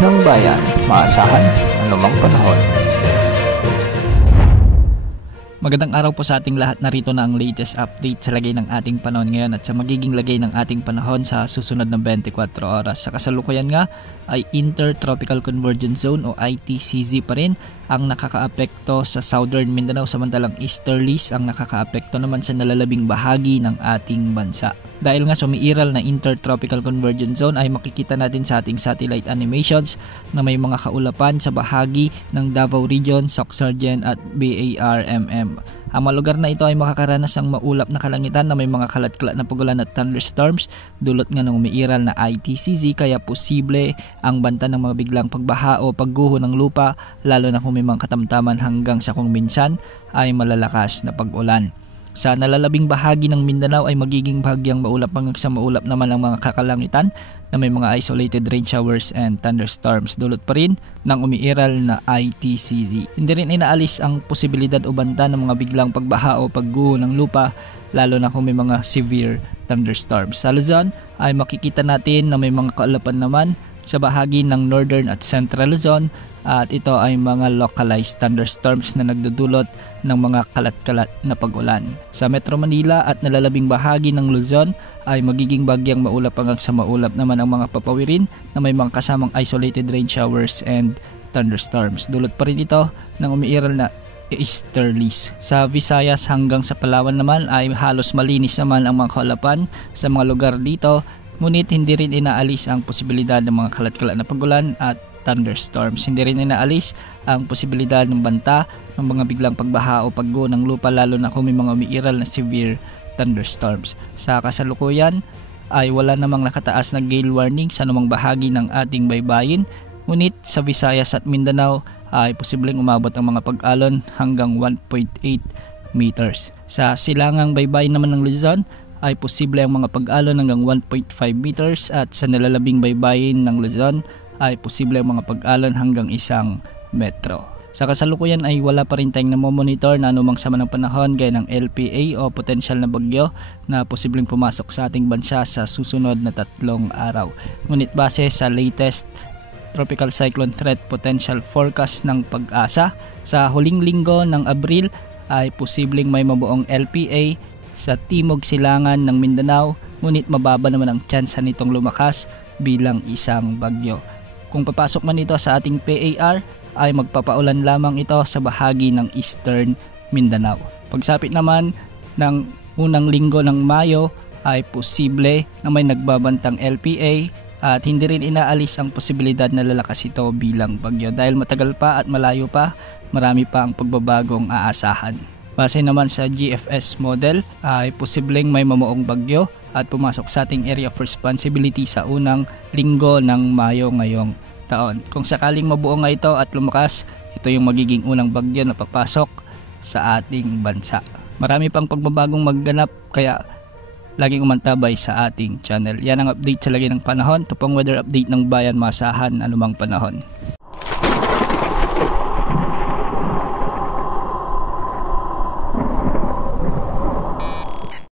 ng bayan, maasahan anumang panahon. Magandang araw po sa ating lahat. Narito na ang latest update sa lagay ng ating panahon ngayon at sa magiging lagay ng ating panahon sa susunod na 24 oras. Sa kasalukuyan nga ay Intertropical Convergence Zone o ITCZ pa rin ang nakakaapekto sa Southern Mindanao, samantalang Easterlies ang nakakaapekto naman sa nalalabing bahagi ng ating bansa. Dahil nga sumiiral na Intertropical Convergence Zone ay makikita natin sa ating satellite animations na may mga kaulapan sa bahagi ng Davao Region, Soc-Sargen at BARMM. Ang mga lugar na ito ay makakaranas ng maulap na kalangitan na may mga kalat-kalat na pagulan at thunderstorms dulot nga ng umiiral na ITCZ, kaya posible ang banta ng mga biglang pagbaha o pagguho ng lupa, lalo na kung may mga katamtaman hanggang sa kung minsan ay malalakas na pag-ulan. Sa nalalabing bahagi ng Mindanao ay magiging bahagyang maulap hanggang sa maulap naman ang mga kakalangitan na may mga isolated rain showers and thunderstorms dulot pa rin ng umiiral na ITCZ. Hindi rin inaalis ang posibilidad o banta ng mga biglang pagbaha o pagguho ng lupa, lalo na kung may mga severe thunderstorms. Sa Luzon ay makikita natin na may mga kaulapan naman sa bahagi ng Northern at Central Luzon at ito ay mga localized thunderstorms na nagdudulot ng mga kalat-kalat na pag-ulan. Sa Metro Manila at nalalabing bahagi ng Luzon ay magiging bagyang maulap hanggang sa maulap naman ang mga papawirin na may mga kasamang isolated rain showers and thunderstorms. Dulot pa rin ito ng umiiral na easterlies. Sa Visayas hanggang sa Palawan naman ay halos malinis naman ang mga kaulapan sa mga lugar dito, ngunit hindi rin inaalis ang posibilidad ng mga kalat-kalat na pag-ulan at thunderstorms. Hindi rin inaalis ang posibilidad ng banta ng mga biglang pagbaha o pagguho ng lupa, lalo na kung may mga umiiral na severe thunderstorms. Sa kasalukuyan ay wala namang nakataas na gale warning sa anumang bahagi ng ating baybayin, ngunit sa Visayas at Mindanao ay posibleng umabot ang mga pag-alon hanggang 1.8 meters. Sa silangang baybayin naman ng Luzon ay posible ang mga pag-alon hanggang 1.5 meters at sa nalalabing baybayin ng Luzon ay posible ang mga pag-alon hanggang 1 metro. Sa kasalukuyan ay wala pa rin tayong namomonitor na anumang sama ng panahon gaya ng LPA o potensyal na bagyo na posibleng pumasok sa ating bansa sa susunod na 3 araw. Ngunit base sa latest Tropical Cyclone Threat Potential Forecast ng Pag-asa, sa huling linggo ng Abril ay posibleng may mabuong LPA sa timog silangan ng Mindanao, ngunit mababa naman ang tsansa nitong lumakas bilang isang bagyo. Kung papasok man ito sa ating PAR, ay magpapaulan lamang ito sa bahagi ng Eastern Mindanao. Pagsapit naman ng unang linggo ng Mayo ay posible na may nagbabantang LPA at hindi rin inaalis ang posibilidad na lalakas ito bilang bagyo. Dahil matagal pa at malayo pa, marami pa ang pagbabagong aasahan. Base naman sa GFS model ay posibleng may mamuong bagyo at pumasok sa ating area of responsibility sa unang linggo ng Mayo ngayong taon. Kung sakaling mabuo nga ito at lumakas, ito yung magiging unang bagyo na papasok sa ating bansa. Marami pang pagbabagong magganap, kaya laging umantabay sa ating channel. Yan ang update sa lagay ng panahon. Ito pong weather update ng bayan, maasahan anumang panahon.